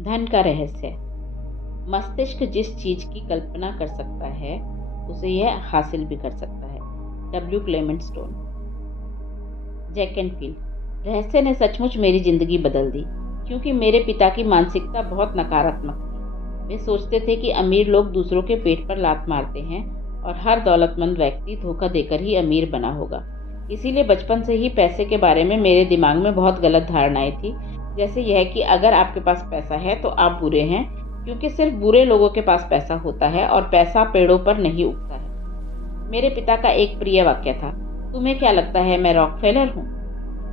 धन का रहस्य। मस्तिष्क जिस चीज की कल्पना कर सकता है उसे यह हासिल भी कर सकता है। W Clement Stone. जैक एंड फील। रहस्य ने सचमुच मेरी जिंदगी बदल दी, क्योंकि मेरे पिता की मानसिकता बहुत नकारात्मक थी। वे सोचते थे कि अमीर लोग दूसरों के पेट पर लात मारते हैं और हर दौलतमंद व्यक्ति धोखा देकर ही अमीर बना होगा। इसीलिए बचपन से ही पैसे के बारे में मेरे दिमाग में बहुत गलत धारणाएं थी, जैसे यह कि अगर आपके पास पैसा है तो आप बुरे हैं, क्योंकि सिर्फ बुरे लोगों के पास पैसा होता है और पैसा पेड़ों पर नहीं उगता है। मेरे पिता का एक प्रिय वाक्य था, तुम्हें क्या लगता है मैं रॉकफेलर हूँ?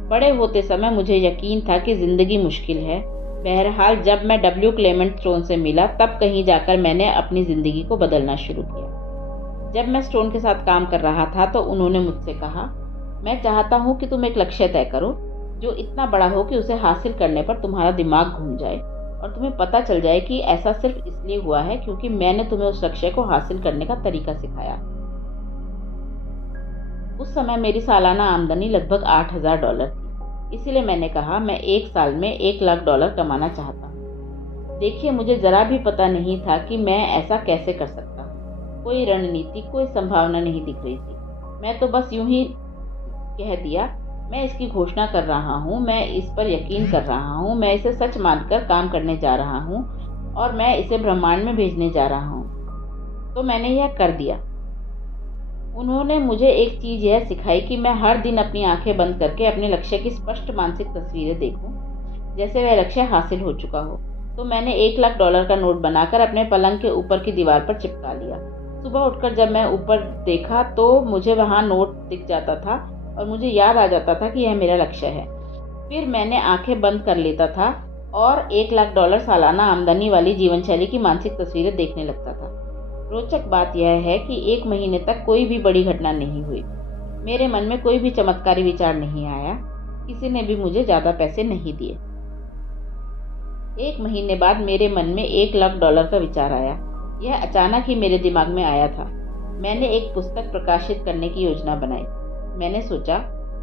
बड़े होते समय मुझे यकीन था कि जिंदगी मुश्किल है। बहरहाल जब मैं डब्ल्यू क्लेमेंट स्टोन से मिला तब कहीं जाकर मैंने अपनी जिंदगी को बदलना शुरू किया। जब मैं स्टोन के साथ काम कर रहा था तो उन्होंने मुझसे कहा, मैं चाहता हूँ कि तुम एक लक्ष्य तय करो जो इतना बड़ा हो कि उसे हासिल करने पर तुम्हारा दिमाग घूम जाए और तुम्हें पता चल जाए कि ऐसा सिर्फ इसलिए हुआ है क्योंकि मैंने तुम्हें उस लक्ष्य को हासिल करने का तरीका सिखाया। उस समय मेरी सालाना आमदनी लगभग $8,000 थी, इसीलिए मैंने कहा मैं एक साल में $1,00,000 कमाना चाहता हूँ। देखिए, मुझे जरा भी पता नहीं था कि मैं ऐसा कैसे कर सकता हूँ। कोई रणनीति, कोई संभावना नहीं दिख रही थी। मैं तो बस यूं ही कह दिया, मैं इसकी घोषणा कर रहा हूँ, मैं इस पर यकीन कर रहा हूँ, मैं इसे सच मानकर काम करने जा रहा हूँ और मैं इसे ब्रह्मांड में भेजने जा रहा हूँ। तो मैंने यह कर दिया। उन्होंने मुझे एक चीज यह सिखाई कि मैं हर दिन अपनी आंखें बंद करके अपने लक्ष्य की स्पष्ट मानसिक तस्वीरें देखूं, जैसे वह लक्ष्य हासिल हो चुका हो। तो मैंने $1,00,000 का नोट बनाकर अपने पलंग के ऊपर की दीवार पर चिपका लिया। सुबह उठकर जब मैं ऊपर देखा तो मुझे वहां नोट दिख जाता था और मुझे याद आ जाता था कि यह मेरा लक्ष्य है। फिर मैंने आंखें बंद कर लेता था और $1,00,000 सालाना आमदनी वाली जीवन शैली की मानसिक तस्वीरें देखने लगता था। रोचक बात यह है कि 1 महीने तक कोई भी बड़ी घटना नहीं हुई। मेरे मन में कोई भी चमत्कारी विचार नहीं आया। किसी ने भी मुझे ज्यादा पैसे नहीं दिए। 1 महीने बाद मेरे मन में $1,00,000 का विचार आया। यह अचानक ही मेरे दिमाग में आया था। मैंने एक पुस्तक प्रकाशित करने की योजना बनाई। मैंने सोचा,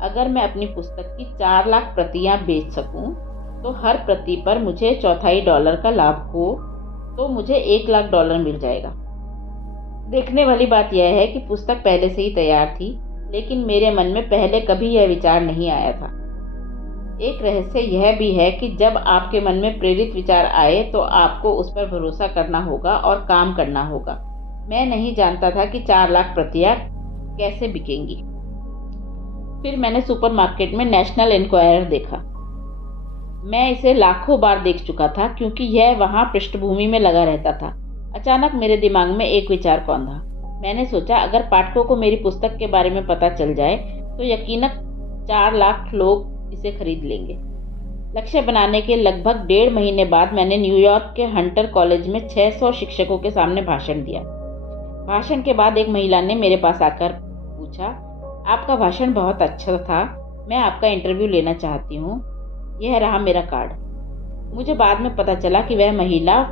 अगर मैं अपनी पुस्तक की 4 लाख प्रतियां बेच सकूं तो हर प्रति पर मुझे $0.25 का लाभ हो तो मुझे $1,00,000 मिल जाएगा। देखने वाली बात यह है कि पुस्तक पहले से ही तैयार थी, लेकिन मेरे मन में पहले कभी यह विचार नहीं आया था। एक रहस्य यह भी है कि जब आपके मन में प्रेरित विचार आए तो आपको उस पर भरोसा करना होगा और काम करना होगा। मैं नहीं जानता था कि 4 लाख प्रतियां कैसे बिकेंगी। फिर मैंने सुपरमार्केट में नेशनल इंक्वायरर देखा। मैं इसे लाखों बार देख चुका था क्योंकि यह वहां पृष्ठभूमि में लगा रहता था। अचानक मेरे दिमाग में एक विचार कौंधा। मैंने सोचा, अगर पाठकों को मेरी पुस्तक के बारे में पता चल जाए तो यकीनन 4 लाख लोग इसे खरीद लेंगे। लक्ष्य बनाने के लगभग 1.5 महीने बाद मैंने न्यूयॉर्क के हंटर कॉलेज में 600 शिक्षकों के सामने भाषण दिया। भाषण के बाद एक महिला ने मेरे पास आकर पूछा, आपका भाषण बहुत अच्छा था, मैं आपका इंटरव्यू लेना चाहती हूँ। यह रहा मेरा कार्ड। मुझे बाद में पता चला कि वह महिला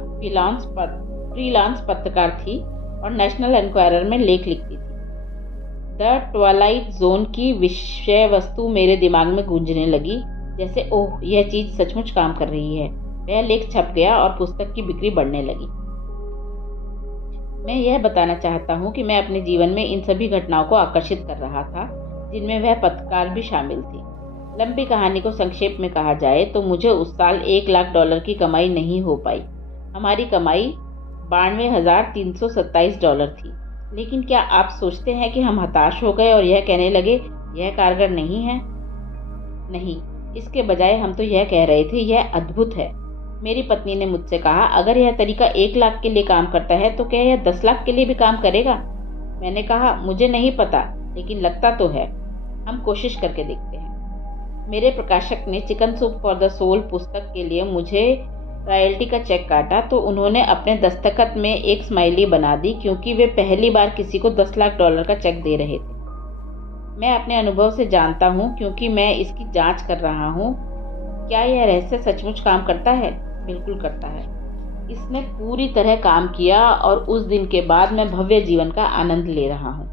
फ्रीलांस पत्रकार थी और नेशनल इंक्वायरर में लेख लिखती थी। द ट्वाइलाइट जोन की विषय वस्तु मेरे दिमाग में गूंजने लगी, जैसे ओह, यह चीज सचमुच काम कर रही है। वह लेख छप गया और पुस्तक की बिक्री बढ़ने लगी। मैं यह बताना चाहता हूँ कि मैं अपने जीवन में इन सभी घटनाओं को आकर्षित कर रहा था, जिनमें वह पत्रकार भी शामिल थी। लंबी कहानी को संक्षेप में कहा जाए तो मुझे उस साल $1,00,000 की कमाई नहीं हो पाई। हमारी कमाई $92,327 थी। लेकिन क्या आप सोचते हैं कि हम हताश हो गए और यह कहने लगे यह कारगर नहीं है? नहीं, इसके बजाय हम तो यह कह रहे थे यह अद्भुत है। मेरी पत्नी ने मुझसे कहा, अगर यह तरीका 1 लाख के लिए काम करता है तो क्या यह 10 लाख के लिए भी काम करेगा? मैंने कहा, मुझे नहीं पता, लेकिन लगता तो है। हम कोशिश करके देखते हैं। मेरे प्रकाशक ने chicken soup for the soul पुस्तक के लिए मुझे रॉयल्टी का चेक काटा तो उन्होंने अपने दस्तखत में एक स्माइली बना दी, क्योंकि वे पहली बार किसी को $10 लाख का चेक दे रहे थे। मैं अपने अनुभव से जानता हूँ, क्योंकि मैं इसकी जांच कर रहा हूँ। क्या यह रहस्य सचमुच काम करता है? बिल्कुल करता है। इसने पूरी तरह काम किया और उस दिन के बाद मैं भव्य जीवन का आनंद ले रहा हूँ।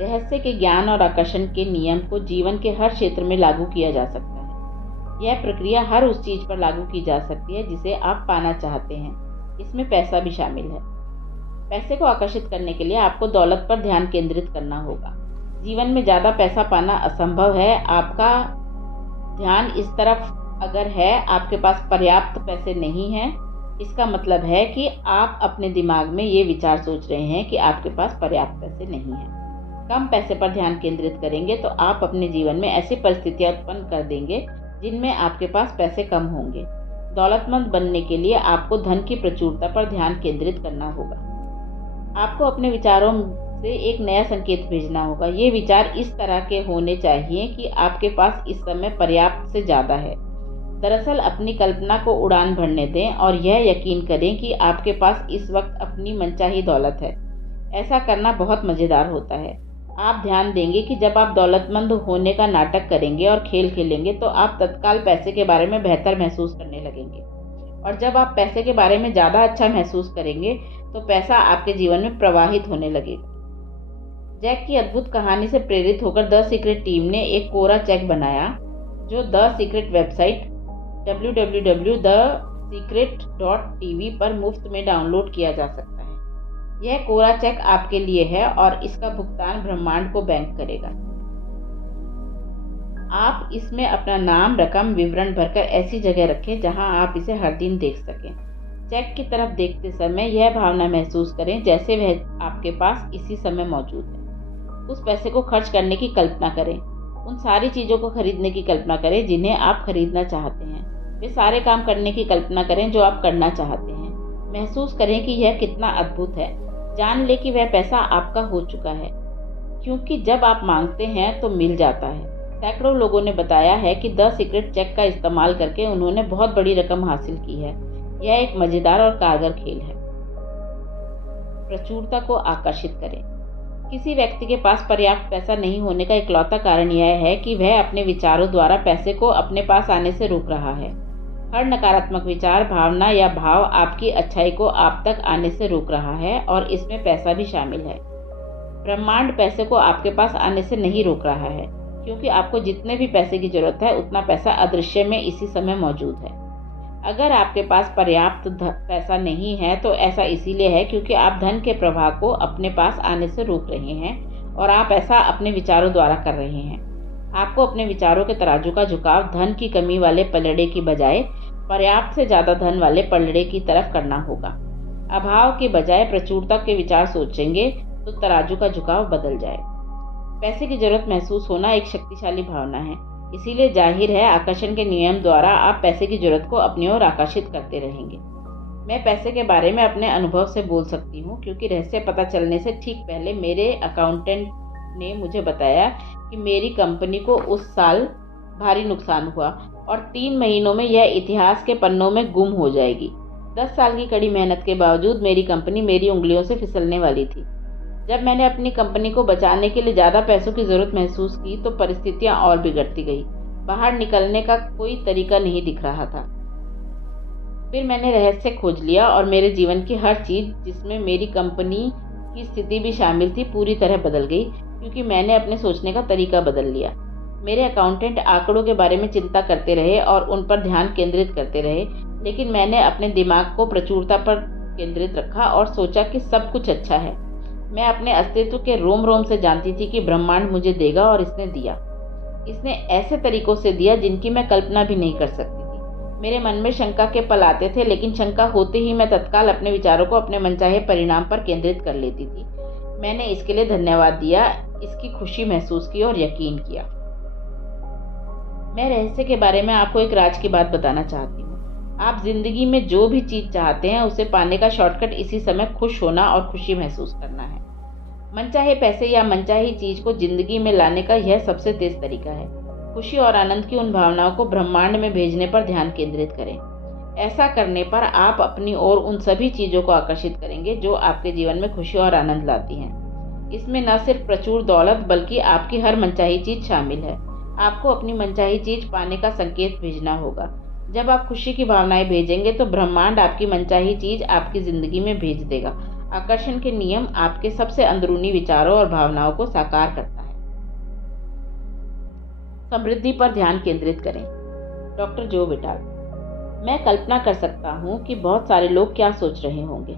रहस्य के ज्ञान और आकर्षण के नियम को जीवन के हर क्षेत्र में लागू किया जा सकता है। यह प्रक्रिया हर उस चीज पर लागू की जा सकती है जिसे आप पाना चाहते हैं। इसमें पैसा भी शामिल है। पैसे को आकर्षित करने के लिए आपको दौलत पर ध्यान केंद्रित करना होगा। जीवन में ज़्यादा पैसा पाना असंभव है। आपका ध्यान इस तरफ अगर है, आपके पास पर्याप्त पैसे नहीं हैं, इसका मतलब है कि आप अपने दिमाग में ये विचार सोच रहे हैं कि आपके पास पर्याप्त पैसे नहीं हैं। कम पैसे पर ध्यान केंद्रित करेंगे तो आप अपने जीवन में ऐसी परिस्थितियां उत्पन्न कर देंगे जिनमें आपके पास पैसे कम होंगे। दौलतमंद बनने के लिए आपको धन की प्रचुरता पर ध्यान केंद्रित करना होगा। आपको अपने विचारों से एक नया संकेत भेजना होगा। ये विचार इस तरह के होने चाहिए कि आपके पास इस समय पर्याप्त से ज़्यादा है। दरअसल अपनी कल्पना को उड़ान भरने दें और यह यकीन करें कि आपके पास इस वक्त अपनी मनचाही दौलत है। ऐसा करना बहुत मज़ेदार होता है। आप ध्यान देंगे कि जब आप दौलतमंद होने का नाटक करेंगे और खेल खेलेंगे तो आप तत्काल पैसे के बारे में बेहतर महसूस करने लगेंगे, और जब आप पैसे के बारे में ज़्यादा अच्छा महसूस करेंगे तो पैसा आपके जीवन में प्रवाहित होने लगेगा। जैक की अद्भुत कहानी से प्रेरित होकर द सीक्रेट टीम ने एक कोरा चेक बनाया जो द सीक्रेट वेबसाइट www.thesecret.tv पर मुफ्त में डाउनलोड किया जा सकता है। यह कोरा चेक आपके लिए है और इसका भुगतान ब्रह्मांड को बैंक करेगा। आप इसमें अपना नाम, रकम, विवरण भरकर ऐसी जगह रखें जहां आप इसे हर दिन देख सकें। चेक की तरफ देखते समय यह भावना महसूस करें जैसे वह आपके पास इसी समय मौजूद है। उस पैसे को खर्च करने की कल्पना करें। उन सारी चीज़ों को खरीदने की कल्पना करें जिन्हें आप खरीदना चाहते हैं। वे सारे काम करने की कल्पना करें जो आप करना चाहते हैं। महसूस करें कि यह कितना अद्भुत है। जान लें कि वह पैसा आपका हो चुका है, क्योंकि जब आप मांगते हैं तो मिल जाता है। सैकड़ों लोगों ने बताया है कि द सीक्रेट चेक का इस्तेमाल करके उन्होंने बहुत बड़ी रकम हासिल की है। यह एक मजेदार और कारगर खेल है। प्रचुरता को आकर्षित करें। किसी व्यक्ति के पास पर्याप्त पैसा नहीं होने का इकलौता कारण यह है कि वह अपने विचारों द्वारा पैसे को अपने पास आने से रोक रहा है। हर नकारात्मक विचार, भावना या भाव आपकी अच्छाई को आप तक आने से रोक रहा है और इसमें पैसा भी शामिल है। ब्रह्मांड पैसे को आपके पास आने से नहीं रोक रहा है, क्योंकि आपको जितने भी पैसे की जरूरत है उतना पैसा अदृश्य में इसी समय मौजूद है। अगर आपके पास पर्याप्त पैसा नहीं है तो ऐसा इसीलिए है क्योंकि आप धन के प्रवाह को अपने पास आने से रोक रहे हैं और आप ऐसा अपने विचारों द्वारा कर रहे हैं। आपको अपने विचारों के तराजू का झुकाव धन की कमी वाले पलड़े की बजाय पर्याप्त से ज़्यादा धन वाले पलड़े की तरफ करना होगा। अभाव के बजाय प्रचुरता के विचार सोचेंगे तो तराजू का झुकाव बदल जाए। पैसे की जरूरत महसूस होना एक शक्तिशाली भावना है, इसीलिए जाहिर है आकर्षण के नियम द्वारा आप पैसे की जरूरत को अपनी ओर आकर्षित करते रहेंगे। मैं पैसे के बारे में अपने अनुभव से बोल सकती हूँ, क्योंकि रहस्य पता चलने से ठीक पहले मेरे अकाउंटेंट ने मुझे बताया कि मेरी कंपनी को उस साल भारी नुकसान हुआ और 3 महीनों में यह इतिहास के पन्नों में गुम हो जाएगी। 10 साल की कड़ी मेहनत के बावजूद मेरी कंपनी मेरी उंगलियों से फिसलने वाली थी। जब मैंने अपनी कंपनी को बचाने के लिए ज़्यादा पैसों की ज़रूरत महसूस की तो परिस्थितियां और बिगड़ती गई। बाहर निकलने का कोई तरीका नहीं दिख रहा था। फिर मैंने रहस्य खोज लिया और मेरे जीवन की हर चीज़, जिसमें मेरी कंपनी की स्थिति भी शामिल थी, पूरी तरह बदल गई, क्योंकि मैंने अपने सोचने का तरीका बदल लिया। मेरे अकाउंटेंट आंकड़ों के बारे में चिंता करते रहे और उन पर ध्यान केंद्रित करते रहे, लेकिन मैंने अपने दिमाग को प्रचुरता पर केंद्रित रखा और सोचा कि सब कुछ अच्छा है। मैं अपने अस्तित्व के रोम रोम से जानती थी कि ब्रह्मांड मुझे देगा, और इसने दिया। इसने ऐसे तरीकों से दिया जिनकी मैं कल्पना भी नहीं कर सकती थी। मेरे मन में शंका के पल आते थे, लेकिन शंका होते ही मैं तत्काल अपने विचारों को अपने मनचाहे परिणाम पर केंद्रित कर लेती थी। मैंने इसके लिए धन्यवाद दिया, इसकी खुशी महसूस की और यकीन किया। मैं रहस्य के बारे में आपको एक राज की बात बताना चाहती हूँ। आप जिंदगी में जो भी चीज़ चाहते हैं उसे पाने का शॉर्टकट इसी समय खुश होना और खुशी महसूस करना है। मनचाहे पैसे या मनचाही चीज को जिंदगी में लाने का यह सबसे तेज तरीका है। खुशी और आनंद की उन भावनाओं को ब्रह्मांड में भेजने पर ध्यान केंद्रित करें। ऐसा करने पर आप अपनी ओर उन सभी चीजों को आकर्षित करेंगे जो आपके जीवन में खुशी और आनंद लाती हैं। इसमें न सिर्फ प्रचुर दौलत बल्कि आपकी हर मनचाही चीज शामिल है। आपको अपनी मनचाही चीज पाने का संकेत भेजना होगा। जब आप खुशी की भावनाएं भेजेंगे तो ब्रह्मांड आपकी मनचाही चीज आपकी जिंदगी में भेज देगा। आकर्षण के नियम आपके सबसे अंदरूनी विचारों और भावनाओं को साकार करता है। समृद्धि पर ध्यान केंद्रित करें। डॉक्टर जो विटाल। मैं कल्पना कर सकता हूँ कि बहुत सारे लोग क्या सोच रहे होंगे।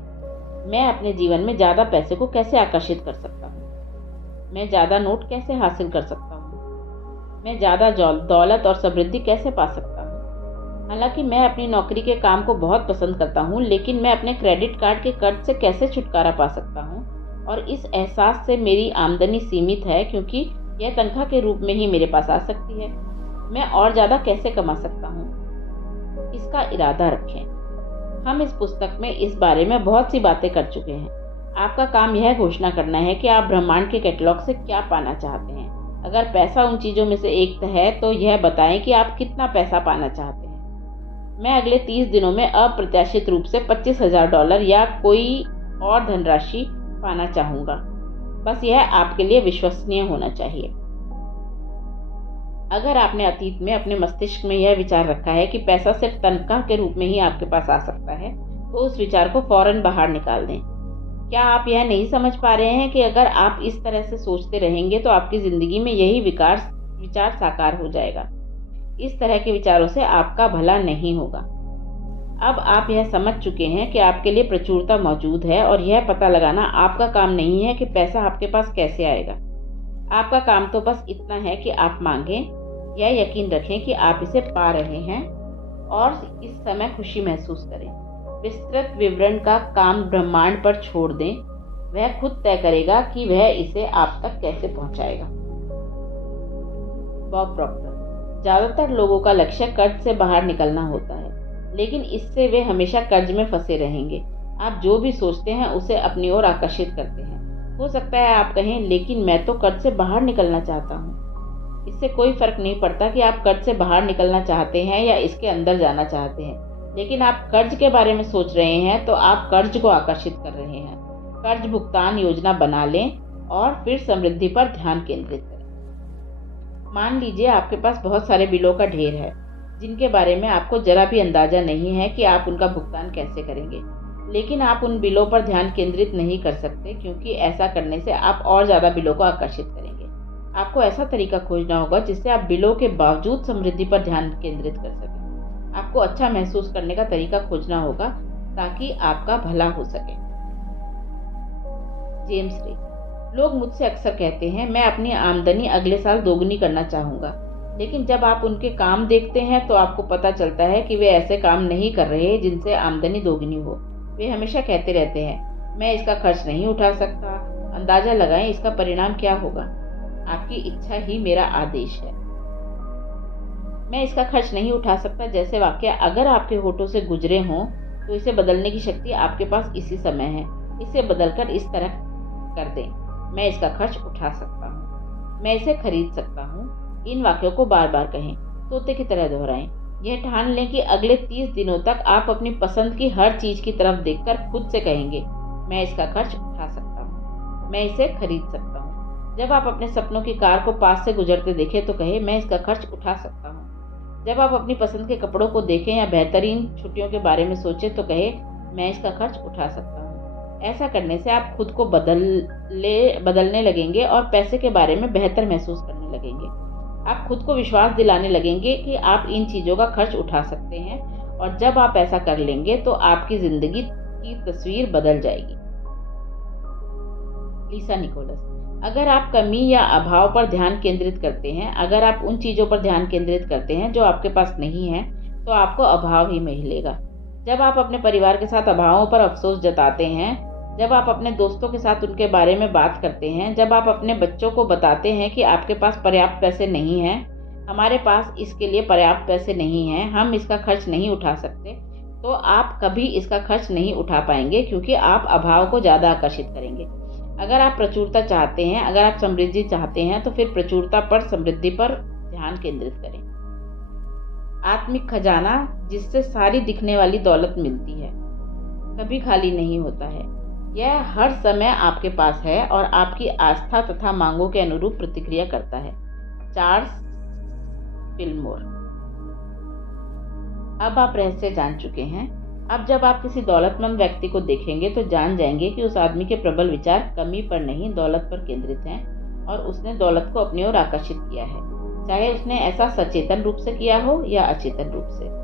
मैं अपने जीवन में ज़्यादा पैसे को कैसे आकर्षित कर सकता हूँ? मैं ज़्यादा नोट कैसे हासिल कर सकता हूँ? मैं ज़्यादा दौलत और समृद्धि कैसे पा सकता हूँ? हालांकि मैं अपनी नौकरी के काम को बहुत पसंद करता हूँ, लेकिन मैं अपने क्रेडिट कार्ड के कर्ज से कैसे छुटकारा पा सकता हूँ? और इस एहसास से मेरी आमदनी सीमित है, क्योंकि यह तनख्वाह के रूप में ही मेरे पास आ सकती है। मैं और ज़्यादा कैसे कमा सकता हूँ? इसका इरादा रखें। हम इस पुस्तक में इस बारे में बहुत सी बातें कर चुके हैं। आपका काम यह घोषणा करना है कि आप ब्रह्मांड के कैटलॉग से क्या पाना चाहते हैं। अगर पैसा उन चीज़ों में से एक है तो यह बताएं कि आप कितना पैसा पाना चाहते हैं। मैं अगले 30 दिनों में अप्रत्याशित रूप से $25,000 या कोई और धनराशि पाना चाहूँगा। बस यह आपके लिए विश्वसनीय होना चाहिए। अगर आपने अतीत में अपने मस्तिष्क में यह विचार रखा है कि पैसा सिर्फ तनख्वाह के रूप में ही आपके पास आ सकता है, तो उस विचार को फौरन बाहर निकाल दें। क्या आप यह नहीं समझ पा रहे हैं कि अगर आप इस तरह से सोचते रहेंगे तो आपकी ज़िंदगी में यही विचार साकार हो जाएगा। इस तरह के विचारों से आपका भला नहीं होगा। अब आप यह समझ चुके हैं कि आपके लिए प्रचुरता मौजूद है, और यह पता लगाना आपका काम नहीं है कि पैसा आपके पास कैसे आएगा। आपका काम तो बस इतना है कि आप मांगें, यह यकीन रखें कि आप इसे पा रहे हैं और इस समय खुशी महसूस करें। विस्तृत विवरण का काम ब्रह्मांड पर छोड़ दें, वह खुद तय करेगा कि वह इसे आप तक कैसे पहुंचाएगा। Bob Procter. ज़्यादातर लोगों का लक्ष्य कर्ज से बाहर निकलना होता है, लेकिन इससे वे हमेशा कर्ज में फंसे रहेंगे। आप जो भी सोचते हैं उसे अपनी ओर आकर्षित करते हैं। हो सकता है आप कहें, लेकिन मैं तो कर्ज से बाहर निकलना चाहता हूँ। इससे कोई फर्क नहीं पड़ता कि आप कर्ज से बाहर निकलना चाहते हैं या इसके अंदर जाना चाहते हैं, लेकिन आप कर्ज के बारे में सोच रहे हैं तो आप कर्ज को आकर्षित कर रहे हैं। कर्ज भुगतान योजना बना लें और फिर समृद्धि पर ध्यान केंद्रित करें। मान लीजिए आपके पास बहुत सारे बिलों का ढेर है, जिनके बारे में आपको जरा भी अंदाजा नहीं है कि आप उनका भुगतान कैसे करेंगे। लेकिन आप उन बिलों पर ध्यान केंद्रित नहीं कर सकते, क्योंकि ऐसा करने से आप और ज़्यादा बिलों को आकर्षित करेंगे। आपको ऐसा तरीका खोजना होगा जिससे आप बिलों के बावजूद समृद्धि पर ध्यान केंद्रित कर सकें। आपको अच्छा महसूस करने का तरीका खोजना होगा ताकि आपका भला हो सके। जेम्स रे। लोग मुझसे अक्सर कहते हैं, मैं अपनी आमदनी अगले साल दोगुनी करना चाहूँगा, लेकिन जब आप उनके काम देखते हैं तो आपको पता चलता है कि वे ऐसे काम नहीं कर रहे जिनसे आमदनी दोगुनी हो। वे हमेशा कहते रहते हैं, मैं इसका खर्च नहीं उठा सकता। अंदाजा लगाएं इसका परिणाम क्या होगा। आपकी इच्छा ही मेरा आदेश है। मैं इसका खर्च नहीं उठा सकता जैसे वाक्य अगर आपके होठों से गुजरे हों तो इसे बदलने की शक्ति आपके पास इसी समय है। इसे बदलकर इस तरह कर दें, मैं इसका खर्च उठा सकता हूँ, मैं इसे खरीद सकता हूँ। इन वाक्यों को बार बार कहें, तोते की तरह दोहराएं। यह ठान लें कि अगले 30 दिनों तक आप अपनी पसंद की हर चीज की तरफ देखकर खुद से कहेंगे, मैं इसका खर्च उठा सकता हूँ, मैं इसे खरीद सकता हूँ। जब आप अपने सपनों की कार को पास से गुजरते देखें तो कहें, मैं इसका खर्च उठा सकता हूँ। जब आप अपनी पसंद के कपड़ों को देखें या बेहतरीन छुट्टियों के बारे में सोचें तो कहें, मैं इसका खर्च उठा सकता हूँ। ऐसा करने से आप खुद को बदलने लगेंगे और पैसे के बारे में बेहतर महसूस करने लगेंगे। आप खुद को विश्वास दिलाने लगेंगे कि आप इन चीज़ों का खर्च उठा सकते हैं, और जब आप ऐसा कर लेंगे तो आपकी ज़िंदगी की तस्वीर बदल जाएगी। लीसा निकोलस। अगर आप कमी या अभाव पर ध्यान केंद्रित करते हैं, अगर आप उन चीज़ों पर ध्यान केंद्रित करते हैं जो आपके पास नहीं है, तो आपको अभाव ही मिलेगा। जब आप अपने परिवार के साथ अभावों पर अफसोस जताते हैं, जब आप अपने दोस्तों के साथ उनके बारे में बात करते हैं, जब आप अपने बच्चों को बताते हैं कि आपके पास पर्याप्त पैसे नहीं हैं, हमारे पास इसके लिए पर्याप्त पैसे नहीं हैं, हम इसका खर्च नहीं उठा सकते, तो आप कभी इसका खर्च नहीं उठा पाएंगे, क्योंकि आप अभाव को ज़्यादा आकर्षित करेंगे। अगर आप प्रचुरता चाहते हैं, अगर आप समृद्धि चाहते हैं, तो फिर प्रचुरता पर, समृद्धि पर ध्यान केंद्रित करें। आत्मिक खजाना, जिससे सारी दिखने वाली दौलत मिलती है, कभी खाली नहीं होता है। यह हर समय आपके पास है और आपकी आस्था तथा मांगों के अनुरूप प्रतिक्रिया करता है। चार्ल्स फिलमोर। अब आप रहस्य जान चुके हैं। अब जब आप किसी दौलतमंद व्यक्ति को देखेंगे तो जान जाएंगे कि उस आदमी के प्रबल विचार कमी पर नहीं, दौलत पर केंद्रित हैं, और उसने दौलत को अपनी ओर आकर्षित किया है। चाहे उसने ऐसा सचेतन रूप से किया हो या अचेतन रूप से।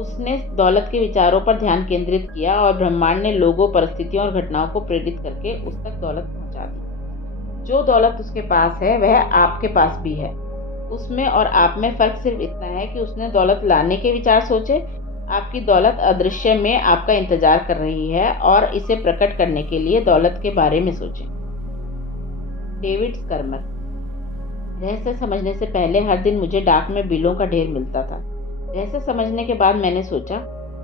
उसने दौलत के विचारों पर ध्यान केंद्रित किया और ब्रह्मांड ने लोगों, परिस्थितियों और घटनाओं को प्रेरित करके उस तक दौलत पहुंचा दी। जो दौलत उसके पास है वह आपके पास भी है। उसमें और आप में फर्क सिर्फ इतना है कि उसने दौलत लाने के विचार सोचे। आपकी दौलत अदृश्य में आपका इंतजार कर रही है और इसे प्रकट करने के लिए दौलत के बारे में सोचें। डेविड स्कर्मर। रहस्य समझने से पहले हर दिन मुझे डाक में बिलों का ढेर मिलता था। रहस्य समझने के बाद मैंने सोचा,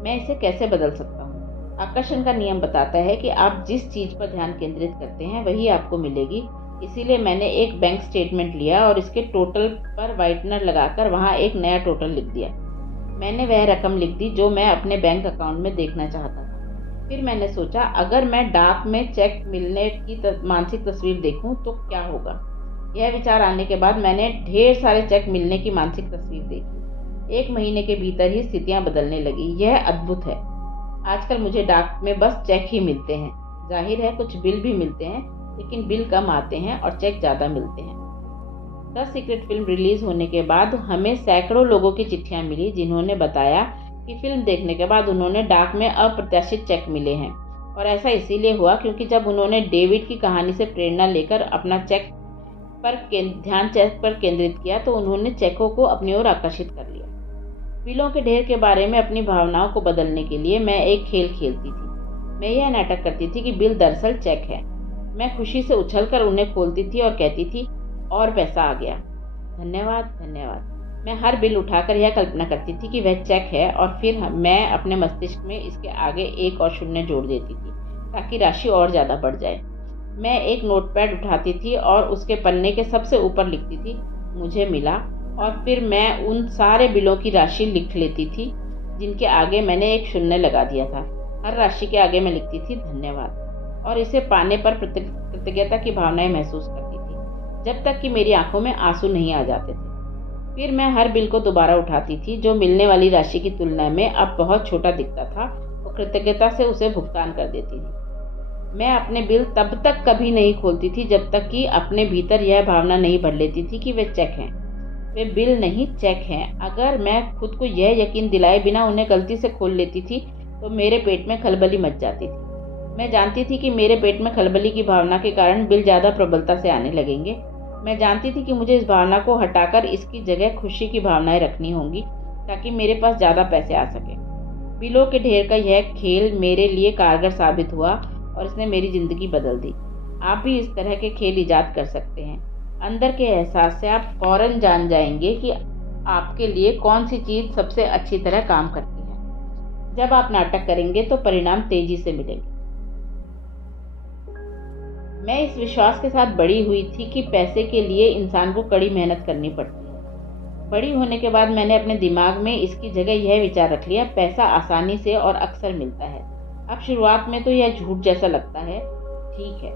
मैं इसे कैसे बदल सकता हूँ। आकर्षण का नियम बताता है कि आप जिस चीज पर ध्यान केंद्रित करते हैं वही आपको मिलेगी। इसीलिए मैंने एक बैंक स्टेटमेंट लिया और इसके टोटल पर व्हाइटनर लगाकर वहां एक नया टोटल लिख दिया। मैंने वह रकम लिख दी जो मैं अपने बैंक अकाउंट में देखना चाहता था। फिर मैंने सोचा, अगर मैं डाक में चेक मिलने की मानसिक तस्वीर देखूं तो क्या होगा। यह विचार आने के बाद मैंने ढेर सारे चेक मिलने की मानसिक तस्वीर देखी। 1 महीने के भीतर ही स्थितियां बदलने लगी। यह अद्भुत है। आजकल मुझे डाक में बस चेक ही मिलते हैं। जाहिर है कुछ बिल भी मिलते हैं, लेकिन बिल कम आते हैं और चेक ज़्यादा मिलते हैं। द सीक्रेट फिल्म रिलीज होने के बाद हमें सैकड़ों लोगों की चिट्ठियां मिली जिन्होंने बताया कि फिल्म देखने के बाद उन्होंने डाक में अप्रत्याशित चेक मिले हैं। और ऐसा इसीलिए हुआ क्योंकि जब उन्होंने डेविड की कहानी से प्रेरणा लेकर अपना ध्यान चेक पर केंद्रित किया तो उन्होंने चेकों को अपनी ओर आकर्षित कर लिया। बिलों के ढेर के बारे में अपनी भावनाओं को बदलने के लिए मैं एक खेल खेलती थी। मैं यह नाटक करती थी कि बिल दरअसल चेक है। मैं खुशी से उछलकर उन्हें खोलती थी और कहती थी, और पैसा आ गया, धन्यवाद धन्यवाद। मैं हर बिल उठाकर यह कल्पना करती थी कि वह चेक है और फिर मैं अपने मस्तिष्क में इसके आगे एक और शून्य जोड़ देती थी ताकि राशि और ज़्यादा बढ़ जाए। मैं एक नोटपैड उठाती थी और उसके पन्ने के सबसे ऊपर लिखती थी, मुझे मिला, और फिर मैं उन सारे बिलों की राशि लिख लेती थी जिनके आगे मैंने एक शून्य लगा दिया था। हर राशि के आगे मैं लिखती थी धन्यवाद और इसे पाने पर कृतज्ञता की भावनाएं महसूस करती थी जब तक कि मेरी आंखों में आंसू नहीं आ जाते थे। फिर मैं हर बिल को दोबारा उठाती थी जो मिलने वाली राशि की तुलना में अब बहुत छोटा दिखता था और कृतज्ञता से उसे भुगतान कर देती थी। मैं अपने बिल तब तक कभी नहीं खोलती थी जब तक कि अपने भीतर यह भावना नहीं भर लेती थी कि वे चेक हैं। वे बिल नहीं, चेक हैं। अगर मैं खुद को यह यकीन दिलाए बिना उन्हें गलती से खोल लेती थी तो मेरे पेट में खलबली मच जाती थी। मैं जानती थी कि मेरे पेट में खलबली की भावना के कारण बिल ज़्यादा प्रबलता से आने लगेंगे। मैं जानती थी कि मुझे इस भावना को हटाकर इसकी जगह खुशी की भावनाएं रखनी होंगी ताकि मेरे पास ज़्यादा पैसे आ सकें। बिलों के ढेर का यह खेल मेरे लिए कारगर साबित हुआ और इसने मेरी ज़िंदगी बदल दी। आप भी इस तरह के खेल ईजाद कर सकते हैं। अंदर के एहसास से आप फौरन जान जाएंगे कि आपके लिए कौन सी चीज़ सबसे अच्छी तरह काम करती है। जब आप नाटक करेंगे तो परिणाम तेजी से मिलेंगे। मैं इस विश्वास के साथ बड़ी हुई थी कि पैसे के लिए इंसान को कड़ी मेहनत करनी पड़ती है। बड़ी होने के बाद मैंने अपने दिमाग में इसकी जगह यह विचार रख लिया, पैसा आसानी से और अक्सर मिलता है। अब शुरुआत में तो यह झूठ जैसा लगता है, ठीक है।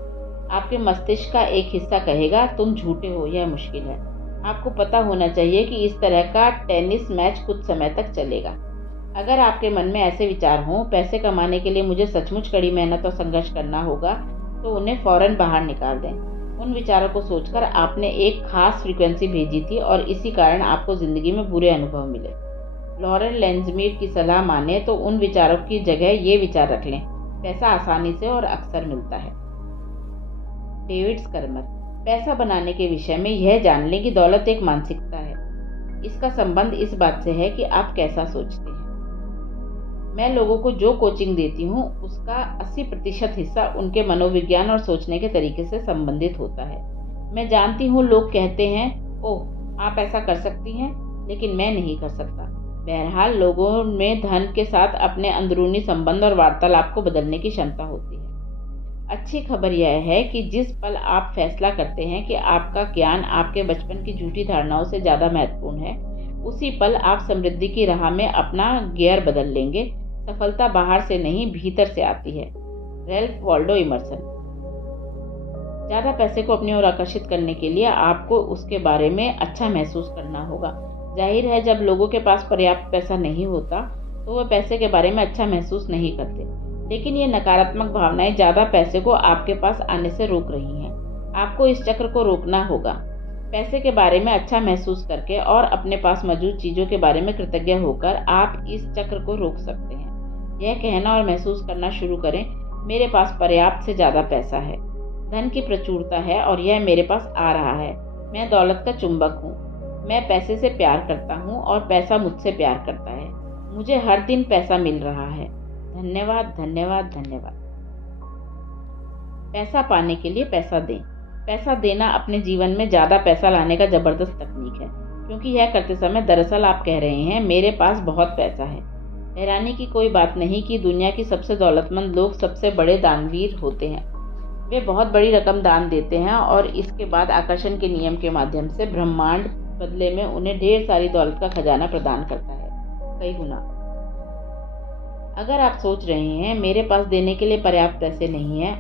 आपके मस्तिष्क का एक हिस्सा कहेगा तुम झूठे हो, यह मुश्किल है। आपको पता होना चाहिए कि इस तरह का टेनिस मैच कुछ समय तक चलेगा। अगर आपके मन में ऐसे विचार हों, पैसे कमाने के लिए मुझे सचमुच कड़ी मेहनत और संघर्ष करना होगा, तो उन्हें फौरन बाहर निकाल दें। उन विचारों को सोचकर आपने एक खास फ्रीक्वेंसी भेजी थी और इसी कारण आपको जिंदगी में बुरे अनुभव मिले। लॉरेन लेंजमीर की सलाह माने तो उन विचारों की जगह ये विचार रख लें, पैसा आसानी से और अक्सर मिलता है। डेविड स्कर्मर। पैसा बनाने के विषय में यह जान लें कि दौलत एक मानसिकता है। इसका संबंध इस बात से है कि आप कैसा सोचते हैं। मैं लोगों को जो कोचिंग देती हूँ उसका 80% हिस्सा उनके मनोविज्ञान और सोचने के तरीके से संबंधित होता है। मैं जानती हूँ लोग कहते हैं, ओह आप ऐसा कर सकती हैं, लेकिन मैं नहीं कर सकता। बहरहाल लोगों में धन के साथ अपने अंदरूनी संबंध और वार्तालाप को बदलने की क्षमता होती है। अच्छी खबर यह है कि जिस पल आप फैसला करते हैं कि आपका ज्ञान आपके बचपन की झूठी धारणाओं से ज़्यादा महत्वपूर्ण है, उसी पल आप समृद्धि की राह में अपना गियर बदल लेंगे। सफलता बाहर से नहीं भीतर से आती है। Ralph Waldo Emerson. ज़्यादा पैसे को अपनी ओर आकर्षित करने के लिए आपको उसके बारे में अच्छा महसूस करना होगा। जाहिर है जब लोगों के पास पर्याप्त पैसा नहीं होता तो वह पैसे के बारे में अच्छा महसूस नहीं करते, लेकिन ये नकारात्मक भावनाएं ज़्यादा पैसे को आपके पास आने से रोक रही हैं। आपको इस चक्र को रोकना होगा। पैसे के बारे में अच्छा महसूस करके और अपने पास मौजूद चीज़ों के बारे में कृतज्ञ होकर आप इस चक्र को रोक सकते हैं। यह कहना और महसूस करना शुरू करें, मेरे पास पर्याप्त से ज़्यादा पैसा है, धन की प्रचुरता है और यह मेरे पास आ रहा है। मैं दौलत का चुंबक हूँ, मैं पैसे से प्यार करता हूँ और पैसा मुझसे प्यार करता है। मुझे हर दिन पैसा मिल रहा है। धन्यवाद, धन्यवाद, धन्यवाद। पैसा पाने के लिए पैसा दें। पैसा देना अपने जीवन में ज़्यादा पैसा लाने का ज़बरदस्त तकनीक है, क्योंकि यह करते समय दरअसल आप कह रहे हैं, मेरे पास बहुत पैसा है। हैरानी की कोई बात नहीं कि दुनिया की सबसे दौलतमंद लोग सबसे बड़े दानवीर होते हैं। वे बहुत बड़ी रकम दान देते हैं और इसके बाद आकर्षण के नियम के माध्यम से ब्रह्मांड बदले में उन्हें ढेर सारी दौलत का खजाना प्रदान करता है, कई गुना। अगर आप सोच रहे हैं, मेरे पास देने के लिए पर्याप्त पैसे नहीं है,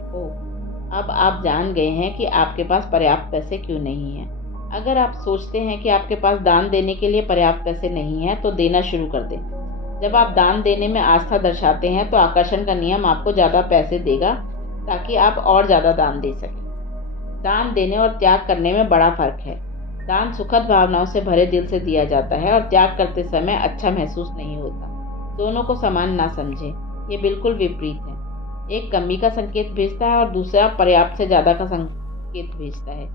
अब आप जान गए हैं कि आपके पास पर्याप्त पैसे क्यों नहीं हैं। अगर आप सोचते हैं कि आपके पास दान देने के लिए पर्याप्त पैसे नहीं हैं, तो देना शुरू कर दें। जब आप दान देने में आस्था दर्शाते हैं तो आकर्षण का नियम आपको ज़्यादा पैसे देगा ताकि आप और ज़्यादा दान दे सकें। दान देने और त्याग करने में बड़ा फ़र्क है। दान सुखद भावनाओं से भरे दिल से दिया जाता है और त्याग करते समय अच्छा महसूस नहीं होता। दोनों को समान ना समझें, ये बिल्कुल विपरीत है। एक कमी का संकेत भेजता है और दूसरा पर्याप्त से ज़्यादा का संकेत भेजता है।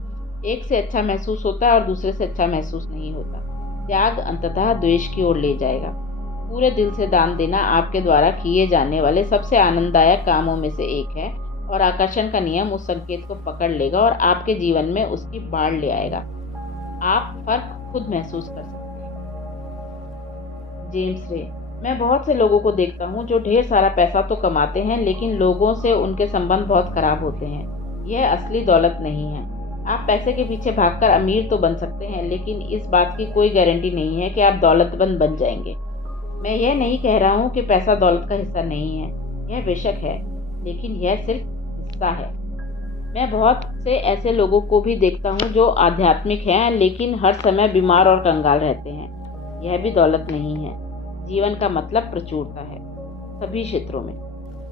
एक से अच्छा महसूस होता है और दूसरे से अच्छा महसूस नहीं होता। त्याग अंततः द्वेष की ओर ले जाएगा। पूरे दिल से दान देना आपके द्वारा किए जाने वाले सबसे आनंददायक कामों में से एक है और आकर्षण का नियम उस संकेत को पकड़ लेगा और आपके जीवन में उसकी बाढ़ ले आएगा। आप फर्क खुद महसूस कर सकते हैं। जेम्स रे। मैं बहुत से लोगों को देखता हूँ जो ढेर सारा पैसा तो कमाते हैं, लेकिन लोगों से उनके संबंध बहुत खराब होते हैं। यह असली दौलत नहीं है। आप पैसे के पीछे भागकर अमीर तो बन सकते हैं, लेकिन इस बात की कोई गारंटी नहीं है कि आप दौलतमंद बन जाएंगे। मैं यह नहीं कह रहा हूँ कि पैसा दौलत का हिस्सा नहीं है, यह बेशक है, लेकिन यह सिर्फ हिस्सा है। मैं बहुत से ऐसे लोगों को भी देखता हूँ जो आध्यात्मिक हैं, लेकिन हर समय बीमार और कंगाल रहते हैं। यह भी दौलत नहीं है। जीवन का मतलब प्रचुरता है, सभी क्षेत्रों में।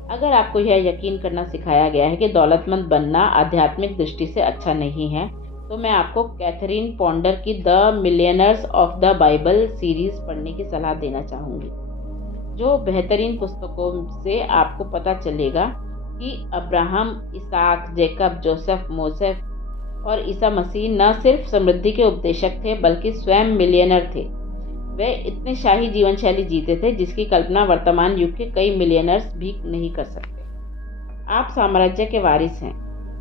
अगर आपको यह यकीन करना सिखाया गया है कि दौलतमंद बनना आध्यात्मिक दृष्टि से अच्छा नहीं है, तो मैं आपको कैथरीन पॉन्डर की the millionaires of the Bible series पढ़ने की सलाह देना चाहूँगी। जो बेहतरीन पुस्तकों से आपको पता चलेगा कि अब्राहम, इसहाक, जैकब, जोसेफ, मोसेफ और ईसा मसीह न सिर्फ समृद्धि के उपदेशक थे, बल्कि स्वयं मिलियनर थे। वे इतने शाही जीवन शैली जीते थे जिसकी कल्पना वर्तमान युग के कई मिलियनर्स भी नहीं कर सकते। आप साम्राज्य के वारिस हैं।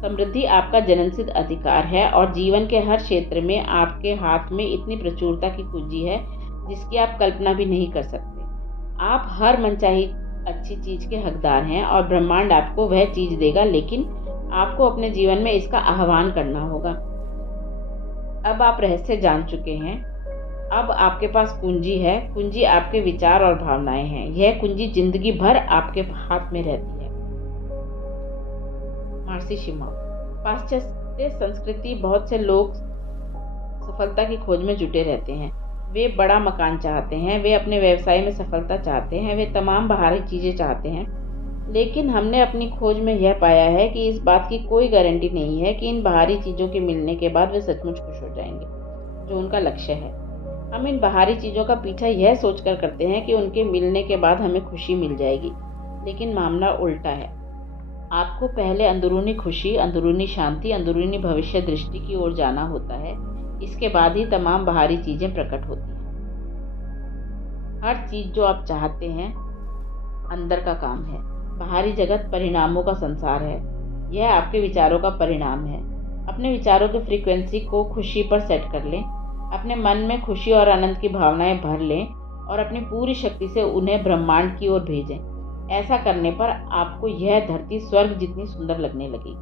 समृद्धि आपका जन्मसिद्ध अधिकार है और जीवन के हर क्षेत्र में आपके हाथ में इतनी प्रचुरता की कुंजी है जिसकी आप कल्पना भी नहीं कर सकते। आप हर मनचाही अच्छी चीज के हकदार हैं और ब्रह्मांड आपको वह चीज देगा, लेकिन आपको अपने जीवन में इसका आह्वान करना होगा। अब आप रहस्य जान चुके हैं। अब आपके पास कुंजी है। कुंजी आपके विचार और भावनाएं हैं। यह कुंजी जिंदगी भर आपके हाथ में रहती है। मार्सी शिमा। पाश्चात्य संस्कृति, बहुत से लोग सफलता की खोज में जुटे रहते हैं। वे बड़ा मकान चाहते हैं, वे अपने व्यवसाय में सफलता चाहते हैं, वे तमाम बाहरी चीजें चाहते हैं। लेकिन हमने अपनी खोज में यह पाया है कि इस बात की कोई गारंटी नहीं है कि इन बाहरी चीजों के मिलने के बाद वे सचमुच खुश हो जाएंगे जो उनका लक्ष्य है। हम इन बाहरी चीजों का पीछा यह सोचकर करते हैं कि उनके मिलने के बाद हमें खुशी मिल जाएगी, लेकिन मामला उल्टा है। आपको पहले अंदरूनी खुशी, अंदरूनी शांति, अंदरूनी भविष्य दृष्टि की ओर जाना होता है। इसके बाद ही तमाम बाहरी चीजें प्रकट होती हैं। हर चीज जो आप चाहते हैं अंदर का काम है। बाहरी जगत परिणामों का संसार है। यह आपके विचारों का परिणाम है। अपने विचारों की फ्रीक्वेंसी को खुशी पर सेट कर लें। अपने मन में खुशी और आनंद की भावनाएं भर लें और अपनी पूरी शक्ति से उन्हें ब्रह्मांड की ओर भेजें। ऐसा करने पर आपको यह धरती स्वर्ग जितनी सुंदर लगने लगेगी।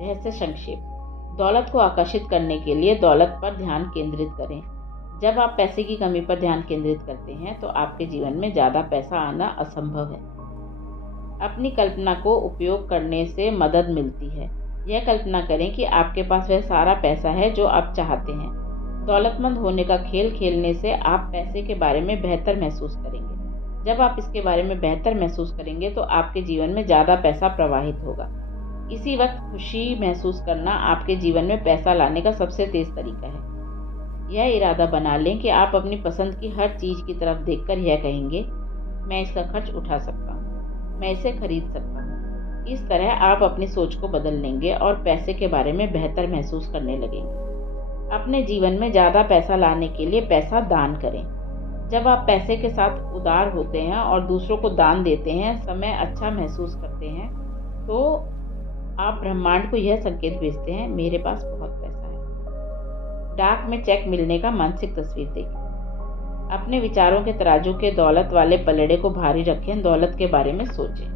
रहस्य संक्षेप। दौलत को आकर्षित करने के लिए दौलत पर ध्यान केंद्रित करें। जब आप पैसे की कमी पर ध्यान केंद्रित करते हैं तो आपके जीवन में ज़्यादा पैसा आना असंभव है। अपनी कल्पना को उपयोग करने से मदद मिलती है। यह कल्पना करें कि आपके पास वह सारा पैसा है जो आप चाहते हैं। दौलतमंद होने का खेल खेलने से आप पैसे के बारे में बेहतर महसूस करेंगे। जब आप इसके बारे में बेहतर महसूस करेंगे तो आपके जीवन में ज़्यादा पैसा प्रवाहित होगा। इसी वक्त खुशी महसूस करना आपके जीवन में पैसा लाने का सबसे तेज तरीका है। यह इरादा बना लें कि आप अपनी पसंद की हर चीज़ की तरफ देखकर यह कहेंगे, मैं इसका खर्च उठा सकता हूँ, मैं इसे खरीद सकता हूँ। इस तरह आप अपनी सोच को बदल लेंगे और पैसे के बारे में बेहतर महसूस करने लगेंगे। अपने जीवन में ज़्यादा पैसा लाने के लिए पैसा दान करें। जब आप पैसे के साथ उदार होते हैं और दूसरों को दान देते हैं, समय अच्छा महसूस करते हैं, तो आप ब्रह्मांड को यह संकेत भेजते हैं, मेरे पास बहुत पैसा है। डाक में चेक मिलने का मानसिक तस्वीर देखें। अपने विचारों के तराजू के दौलत वाले पलड़े को भारी रखें, दौलत के बारे में सोचें।